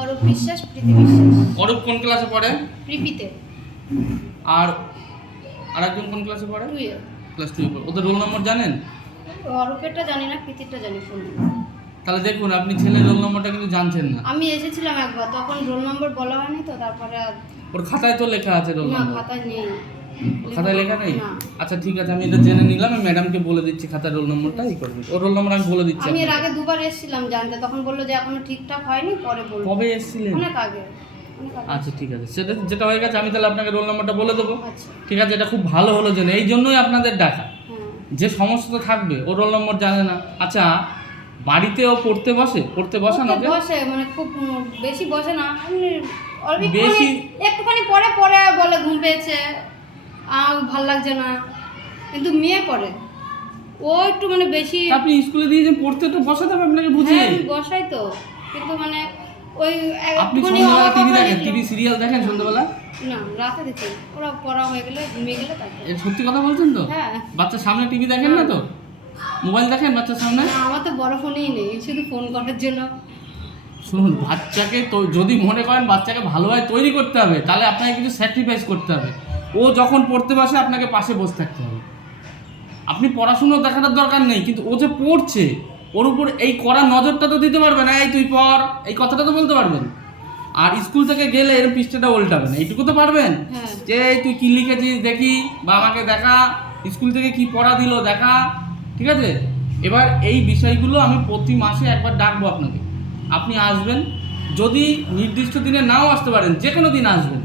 অরূপ বিশ্বাস প্রীতি বিশ্বাস। অরূপ কোন ক্লাসে পড়ে? প্রীতিতে। আর আরেকজন কোন ক্লাসে পড়ে? টুয়ে ক্লাস টু ওদের রোল নম্বর জানেন? অরূপেরটা জানি না প্রীতিরটা জানি ফোন তাহলে দেখুন আপনি ছেলের রোল নম্বরটা কিন্তু জানছেন না। আমি এসেছিলাম একবার তখন রোল নম্বর বলা হয়নি তো তারপরে আর ওর খাতায় তো লেখা আছে রোল নম্বর। খাতায় নেই। খাতায় লেখা নেই? আচ্ছা ঠিক আছে আমি এটা জেনে নিলাম আমি ম্যাডামকে বলে দিচ্ছি খাতার রোল নম্বরটা ই করবেন ওর রোল নম্বর আমি বলে দিচ্ছি আমি এর আগে দুবার এসেছিলাম জানতে তখন বলল যে এখনও ঠিকঠাক হয়নি পরে বলব। কবে এসেছিলেন? অনেক আগে আচ্ছা ঠিক আছে। সেটা যেটা হয়ে গেছে আমি তাহলে আপনাকে রোল নম্বরটা বলে দেবো। আচ্ছা। ঠিক আছে এটা খুব ভালো হলো জেনে। এই জন্যই আপনাদের ডাকা যে সমস্যা থাকবে ও রোল নম্বর জানে না। আচ্ছা বাড়িতে ও পড়তে বসে? পড়তে বসে ওকে বসে মানে খুব বেশি বসে না। বেশি- একটুখানি পরে পরে বলে ঘুম পেয়েছে। ভালো লাগছে না। কিন্তু মেয়ে পড়ে। ও একটু মানে বেশি আপনি স্কুলে দিয়ে যে পড়তে তো বসাতে হবে আপনাকে বুঝিয়ে। হ্যাঁ বসাই তো। কিন্তু মানে ওই আপনি সন্ধ্যাবেলা টিভি দেখেন টিভি সিরিয়াল দেখেন সন্ধ্যাবেলা? না রাতে দেখি। ওরা পড়া হয়ে গেলে ঘুমিয়ে গেলে তারপর। সত্যি কথা বলছেন তো? হ্যাঁ। বাচ্চার সামনে টিভি দেখেন না তো? মোবাইল দেখেন বাচ্চার সামনে? না, আমার তো বড় ফোনেই নেই শুধু ফোন করার জন্য। শুনুন বাচ্চাকে তো যদি মনে করেন বাচ্চাকে ভালোভাবে তৈরি করতে হবে তাহলে আপনাকে কিছু স্যাক্রিফাইস করতে হবে। ও যখন পড়তে বসে আপনাকে পাশে বসে থাকতে হবে। আপনি পড়াশুনো দেখানোর দরকার নেই কিন্তু ও যে পড়ছে ওর উপর এই কড়া নজরটা তো দিতে পারবে না এই তুই পড় এই কথাটা তো বলতে পারবেন। আর স্কুল থেকে গেলে এর পৃষ্ঠটা উল্টাবেন এইটুকু তো পারবেন? হ্যাঁ। যে এই তুই কি লিখেছিস দেখি বা আমাকে দেখা স্কুল থেকে কি পড়া দিল দেখা ঠিক আছে? এবার এই বিষয়গুলো আমি প্রতি মাসে একবার ডাকবো আপনাকে। আপনি আসবেন যদি নির্দিষ্ট দিনে নাও আসতে পারেন যে কোনো দিন আসবেন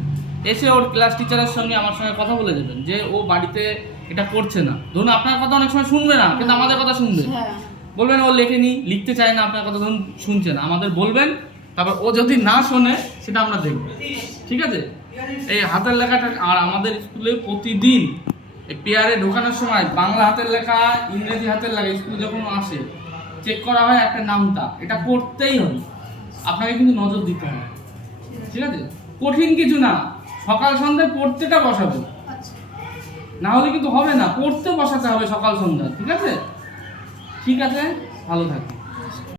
এসে ওর ক্লাস টিচারের সঙ্গে আমার সঙ্গে কথা বলে যাবেন যে ও বাড়িতে এটা করছে না। ধরুন আপনার কথা অনেক সময় শুনবে না কিন্তু আমাদের কথা শুনবে। হ্যাঁ। বলবেন ও লেখেনি লিখতে চায় না আপনার কথা ধরুন শুনছে না। আমাদের বলবেন তারপর ও যদি না শোনে সেটা আমরা দেখব। ঠিক আছে? এই হাতের লেখাটা আর আমাদের স্কুলে প্রতিদিন এই পেয়ারে ঢোকানোর সময় বাংলা হাতের লেখা ইংরেজি হাতের লেখা স্কুলে যখন আসে চেক করা হয় একটা নামটা এটা করতেই হবে। আপনাকে কিন্তু নজর দিতে হবে। ঠিক আছে? কঠিন কিছু না। সকাল সন্ধ্যায় পড়তেটা বসাবো। আচ্ছা। না হলে কিন্তু হবে না পড়তে বসাতে হবে সকাল সন্ধ্যা ঠিক আছে? ঠিক আছে? ভালো থাকবে